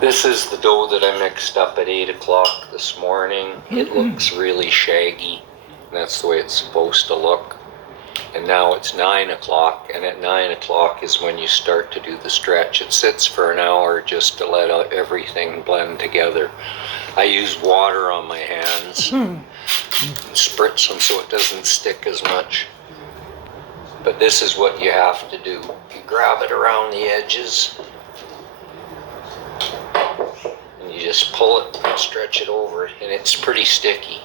This is the dough that I mixed up at 8 o'clock this morning. It looks really shaggy. That's the way it's supposed to look. And now it's 9 o'clock, and at 9 o'clock is when you start to do the stretch. It sits for an hour just to let everything blend together. I use water on my hands, spritz them so it doesn't stick as much. But this is what you have to do. You grab it around the edges, and you just pull it and stretch it over, and it's pretty sticky.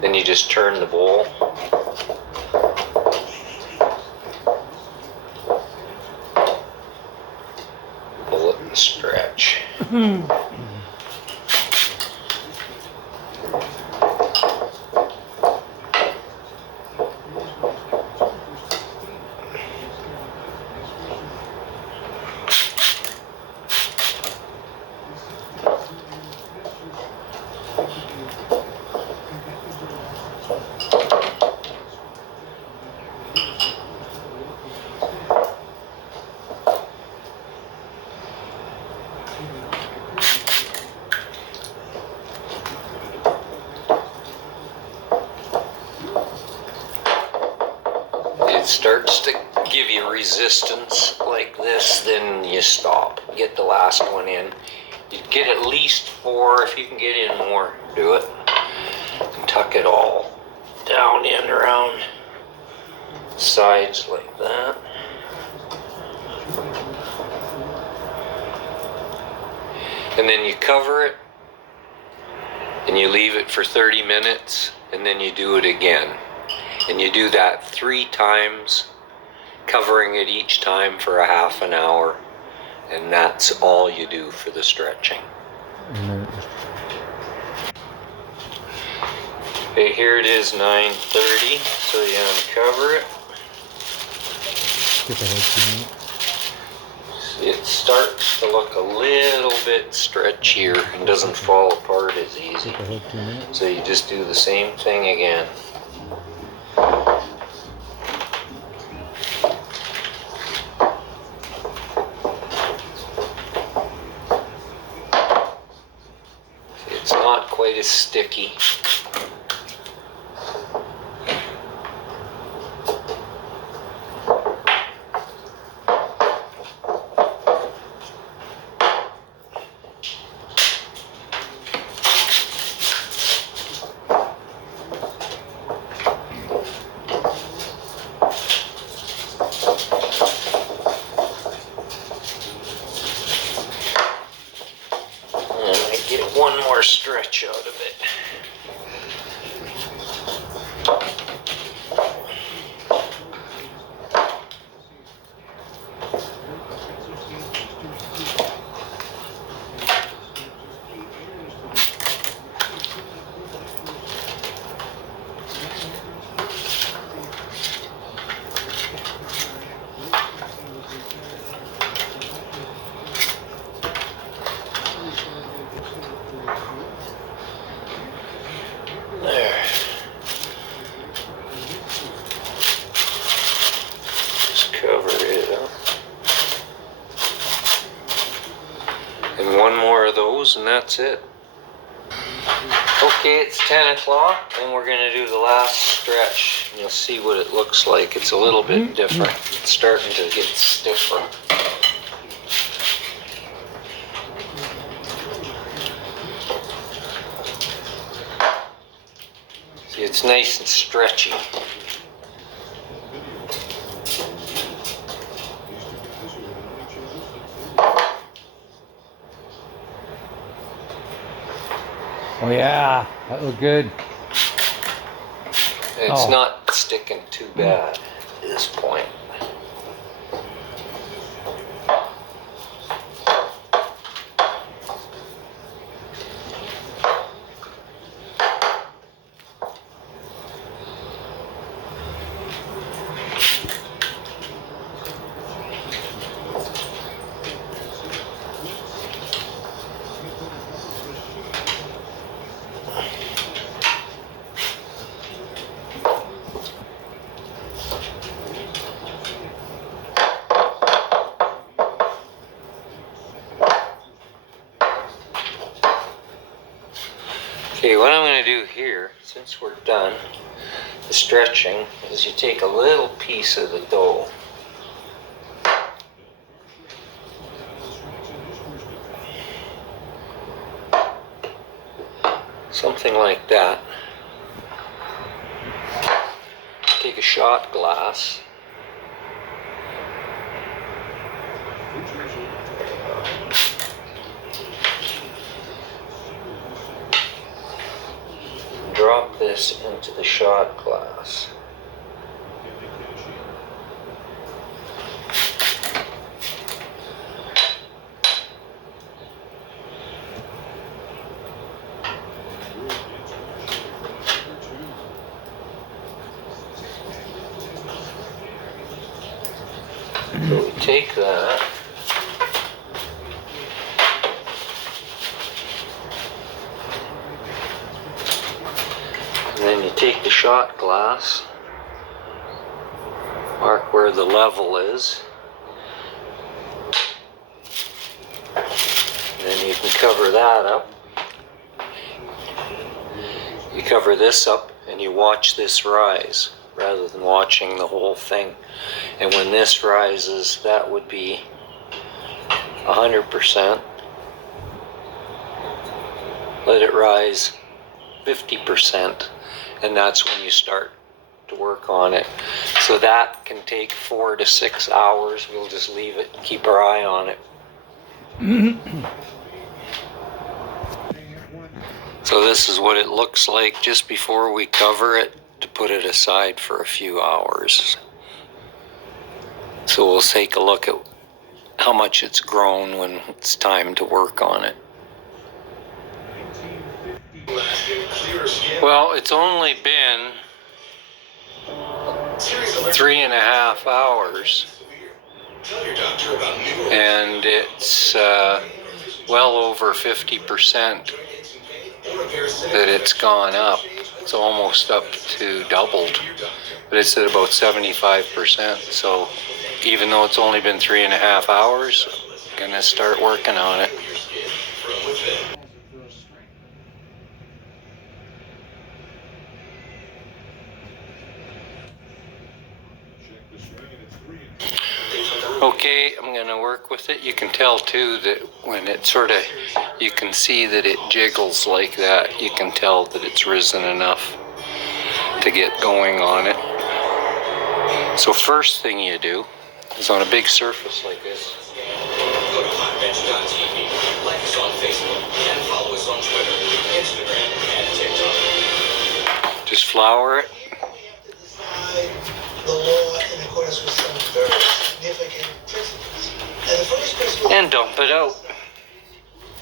Then you just turn the bowl. Pull it and stretch. It starts to give you resistance like this, then you stop. Get the last one in. You get at least 4. If you can get in more, do it. And tuck it all down in around sides like that. And then you cover it and you leave it for 30 minutes, and then you do it again. And you do that 3 times, covering it each time for a half an hour, and that's all you do for the stretching. Okay, here it is 9:30, so you uncover it. It starts to look a little bit stretchier and doesn't fall apart as easy. So you just do the same thing again. It's not quite as sticky. Get one more stretch out of it. There. Just cover it up. And one more of those, and that's it. Okay, it's 10 o'clock, and we're going to do the last stretch. You'll see what it looks like. It's a little bit different. It's starting to get stiffer. See, it's nice and stretchy. Oh yeah, that looked good. It's not sticking too bad at this point. Okay, what I'm going to do here, since we're done the stretching, is you take a little piece of the dough. Something like that. Take a shot glass. Drop this into the shot glass. So we take that. And then you take the shot glass, mark where the level is, and then you can cover that up. You cover this up and you watch this rise rather than watching the whole thing. And when this rises, that would be 100%. Let it rise 50%. And that's when you start to work on it. So that can take 4 to 6 hours. We'll just leave it and keep our eye on it. So this is what it looks like just before we cover it to put it aside for a few hours. So we'll take a look at how much it's grown when it's time to work on it. Well, it's only been 3.5 hours, and it's well over 50% that it's gone up. It's almost up to doubled, but it's at about 75%. So even though it's only been 3.5 hours, I'm gonna start working on it. Okay, I'm going to work with it. You can tell too that when it sort of, you can see that it jiggles like that. You can tell that it's risen enough to get going on it. So first thing you do is on a big surface like this. Go to hotbench.tv, like us on Facebook, and follow us on Twitter, Instagram, and TikTok. Just flour it. The law in accordance with some very significant principles. And the first principle And dump it out.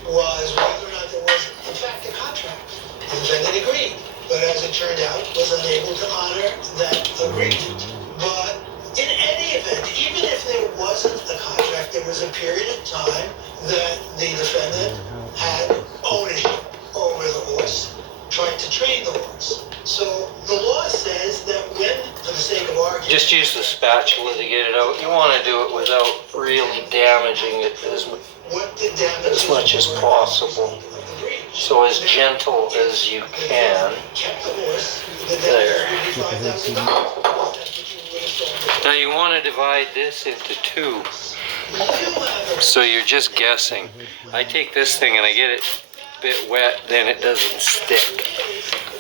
was whether or not there was, in fact, a contract. The defendant agreed, but as it turned out, was unable to honor that agreement. But in any event, even if there wasn't a contract, there was a period of time that the defendant had ownership over the horse, trying to train the horse. So the law says that when, for the sake of argument, Just use the spatula to get it out. You want to do it without really damaging it as much as possible. So as gentle as you can. There. Now you want to divide this into two. So you're just guessing. I take this thing and I get it a bit wet, then it doesn't stick.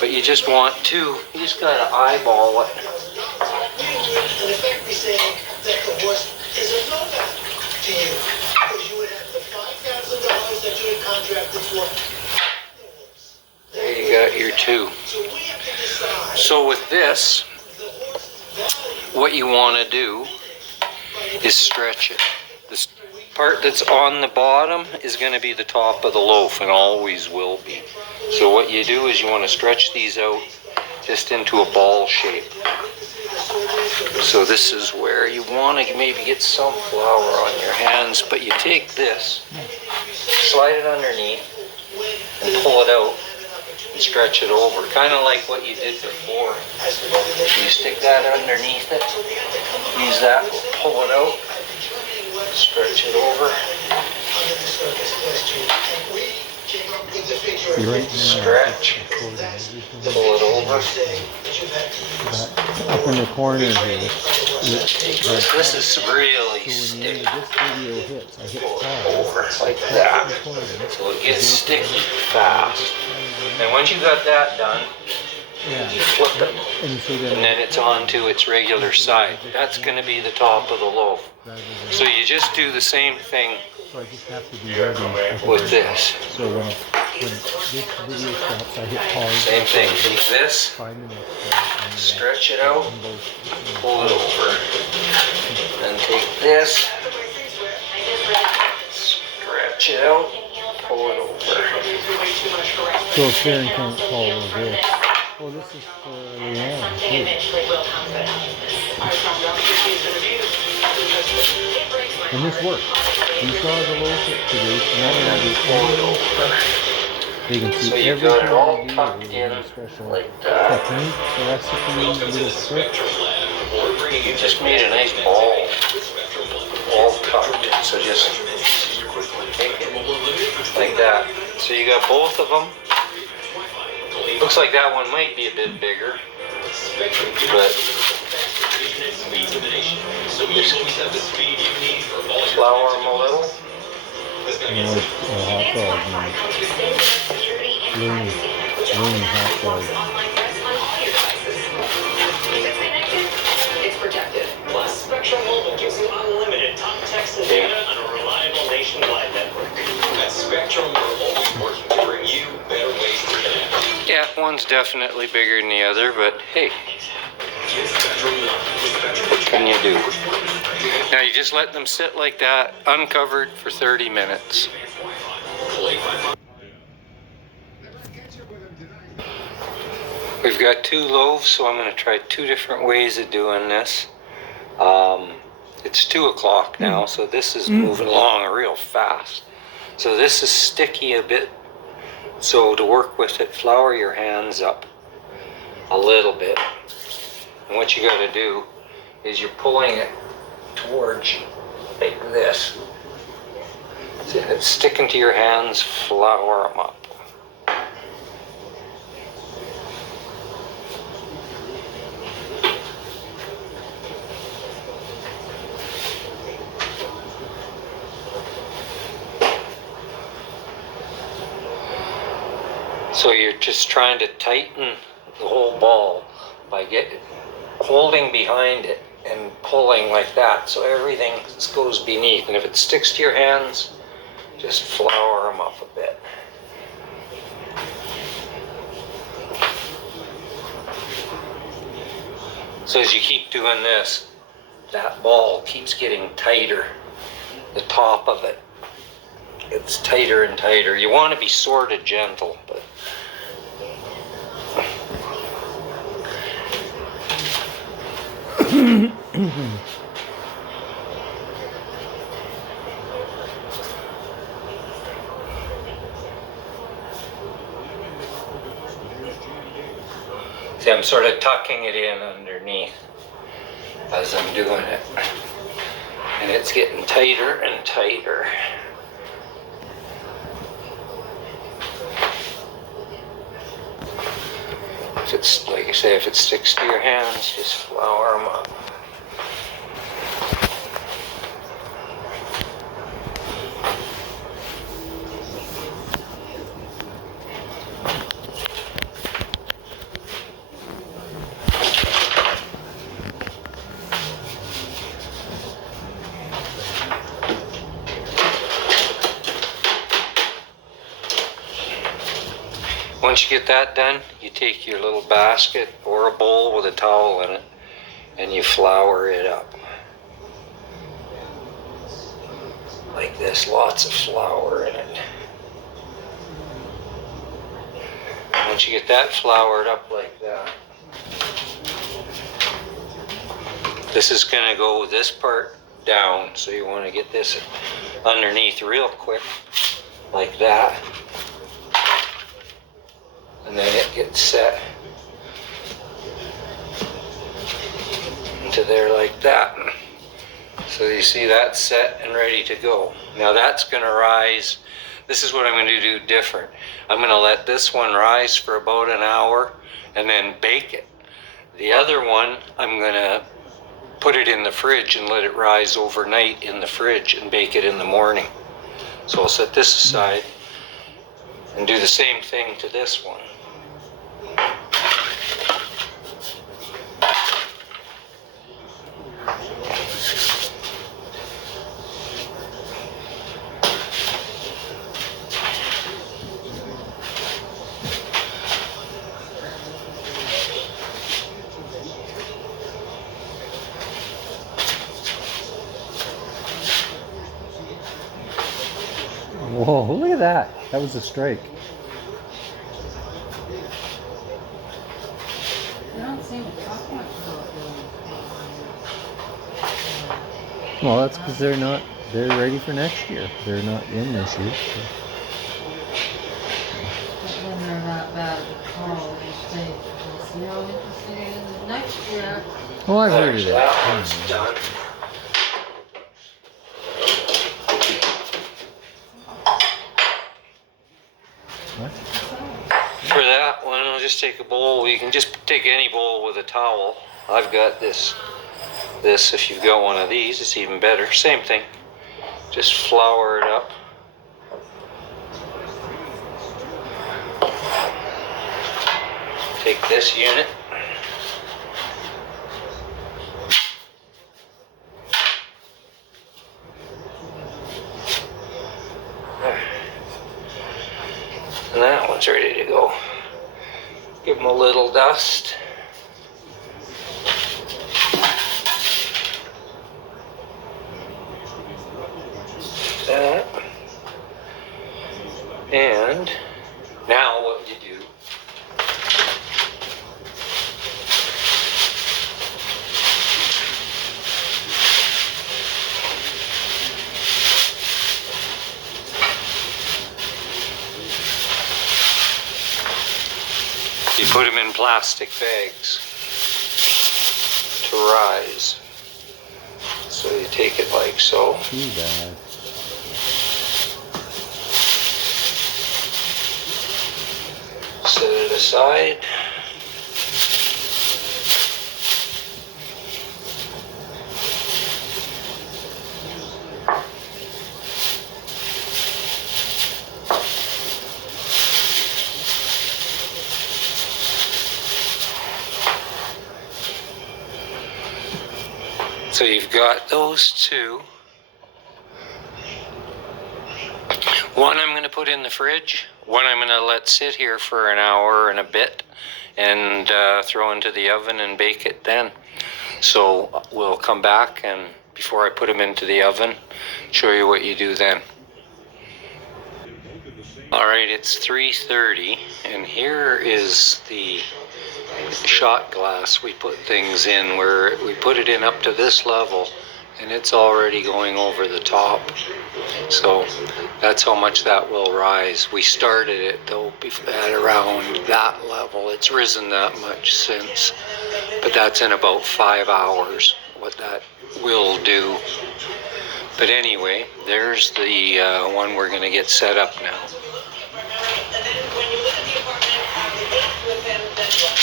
But you just want two. You just gotta eyeball it. in effect be saying that the horse is of no value to you, because you would have the $5,000 that you had contracted for. There you got your two. So we have to decide So with this, the horse's value. what you want to do is stretch it. This part that's on the bottom is going to be the top of the loaf and always will be. So what you do is you want to stretch these out just into a ball shape. So this is where you want to maybe get some flour on your hands, but you take this, slide it underneath, and pull it out and stretch it over, kind of like what you did before. You stick that underneath it, use that, pull it out, stretch it over. We came up with the figure You're right now. Stretch. Pull Pull it over. up in the corner here. This is really So when sticky. this video hits, I hit Pull it pause. over like that. So it gets sticky fast. And once you got that done, Yeah. you flip it. And so And then it's on to its regular side. That's going to be the top of the loaf. So you just do the same thing So I just have to be ready. with this. So when this video stops, I hit pause. Same thing. Take this, 5 minutes. stretch it out, pull it over. Then take this, stretch it out, pull it over. So if Sharon can't follow this. Oh, this is for Leanne. And this worked. You saw the loaf it produced. Now we're going to do Pull it over. They can see So you've everything got it all I do tucked with in a special like that. technique, recipe, little trick. You just made a nice ball, all tucked. So just take it like that. So you got both of them. Looks like that one might be a bit bigger, but just flour them a little. And like a hot dog, lean hot dog. It's protected. Plus, Spectrum Mobile gives you unlimited talk, text, and data on a reliable nationwide network. At Spectrum, we're always working to bring you better ways to connect. Yeah, one's definitely bigger than the other, but hey, what can you do? Now you just let them sit like that, uncovered for 30 minutes. We've got 2 loaves, so I'm going to try 2 different ways of doing this. It's 2 o'clock now, so this is moving along real fast. So this is sticky a bit. So to work with it, flour your hands up a little bit. And what you got to do is you're pulling it towards you like this. So it's sticking to your hands, flour them up. So you're just trying to tighten the whole ball by holding behind it and pulling like that, so everything goes beneath. And if it sticks to your hands, just flour them up a bit. So as you keep doing this, that ball keeps getting tighter. The top of it, it's tighter and tighter. You want to be sort of gentle, but see, I'm sort of tucking it in underneath as I'm doing it. And it's getting tighter and tighter. If it's, like I say, if it sticks to your hands, just flour them up. Once you get that done, you take your little basket or a bowl with a towel in it and you flour it up. Like this, lots of flour in it. Once you get that floured up like that, this is going to go this part down, so you want to get this underneath real quick, like that. And then it gets set into there like that. So you see that's set and ready to go. Now that's going to rise. This is what I'm going to do different. I'm going to let this one rise for about an hour and then bake it. The other one, I'm going to put it in the fridge and let it rise overnight in the fridge and bake it in the morning. So I'll set this aside and do the same thing to this one. Whoa, look at that. That was a strike. I don't seem to talk much about Well, that's because they're ready for next year. They're not in this year. So. But when they're that bad at the call, they say, we'll see how interesting it is next year. Well, I've heard of That that. one's done. What? For that one, I'll just take a bowl. You can just take any bowl with a towel. I've got this. If you've got one of these, it's even better. Same thing. Just flour it up. Take this unit. And that one's ready to go. Give them a little dust. That. And now what you do, you put them in plastic bags to rise. So you take it like so. Too bad. Set it aside. So you've got those two. One I'm going to put in the fridge. One I'm going to let sit here for an hour and a bit and throw into the oven and bake it then. So we'll come back and before I put them into the oven, show you what you do then. Alright, it's 3:30 and here is the shot glass we put things in where we put it in up to this level and it's already going over the top. So that's how much that will rise. We started it though at around that level. It's risen that much since, but that's in about 5 hours what that will do. But anyway, there's the one we're going to get set up now. And then when you look at the apartment, the 8th with him, then what?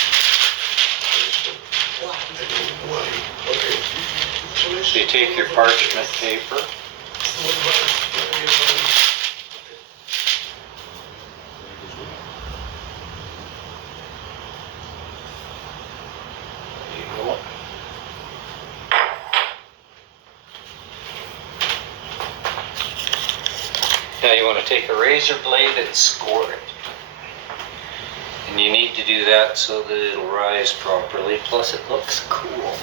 So you take your parchment paper. Now you want to take a razor blade and score it. And you need to do that so that it'll rise properly, plus it looks cool.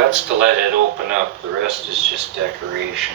That's to let it open up. The rest is just decoration.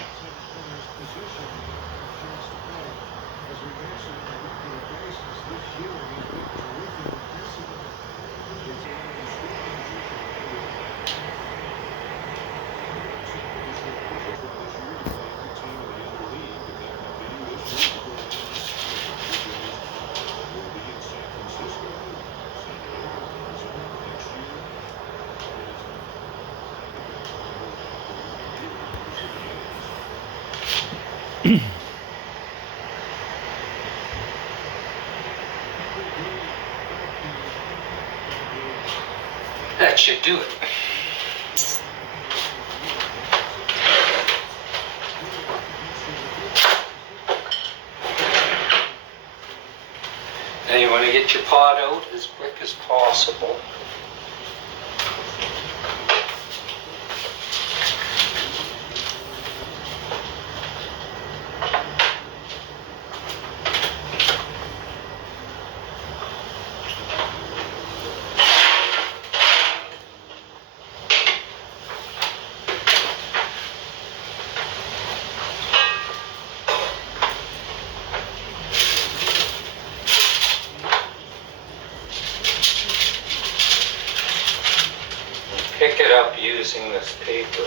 That should do it. Now you want to get your pot out as quick as possible. Pick it up using this paper.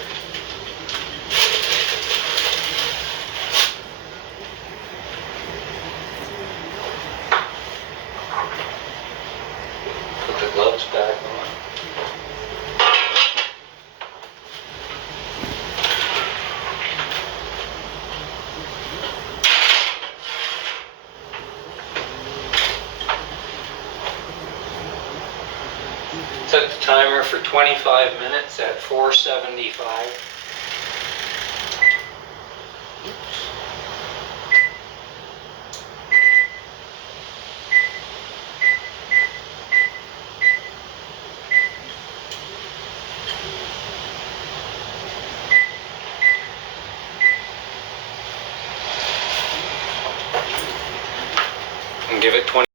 Put the gloves back on. Set the timer for 25 minutes at 475. And give it 20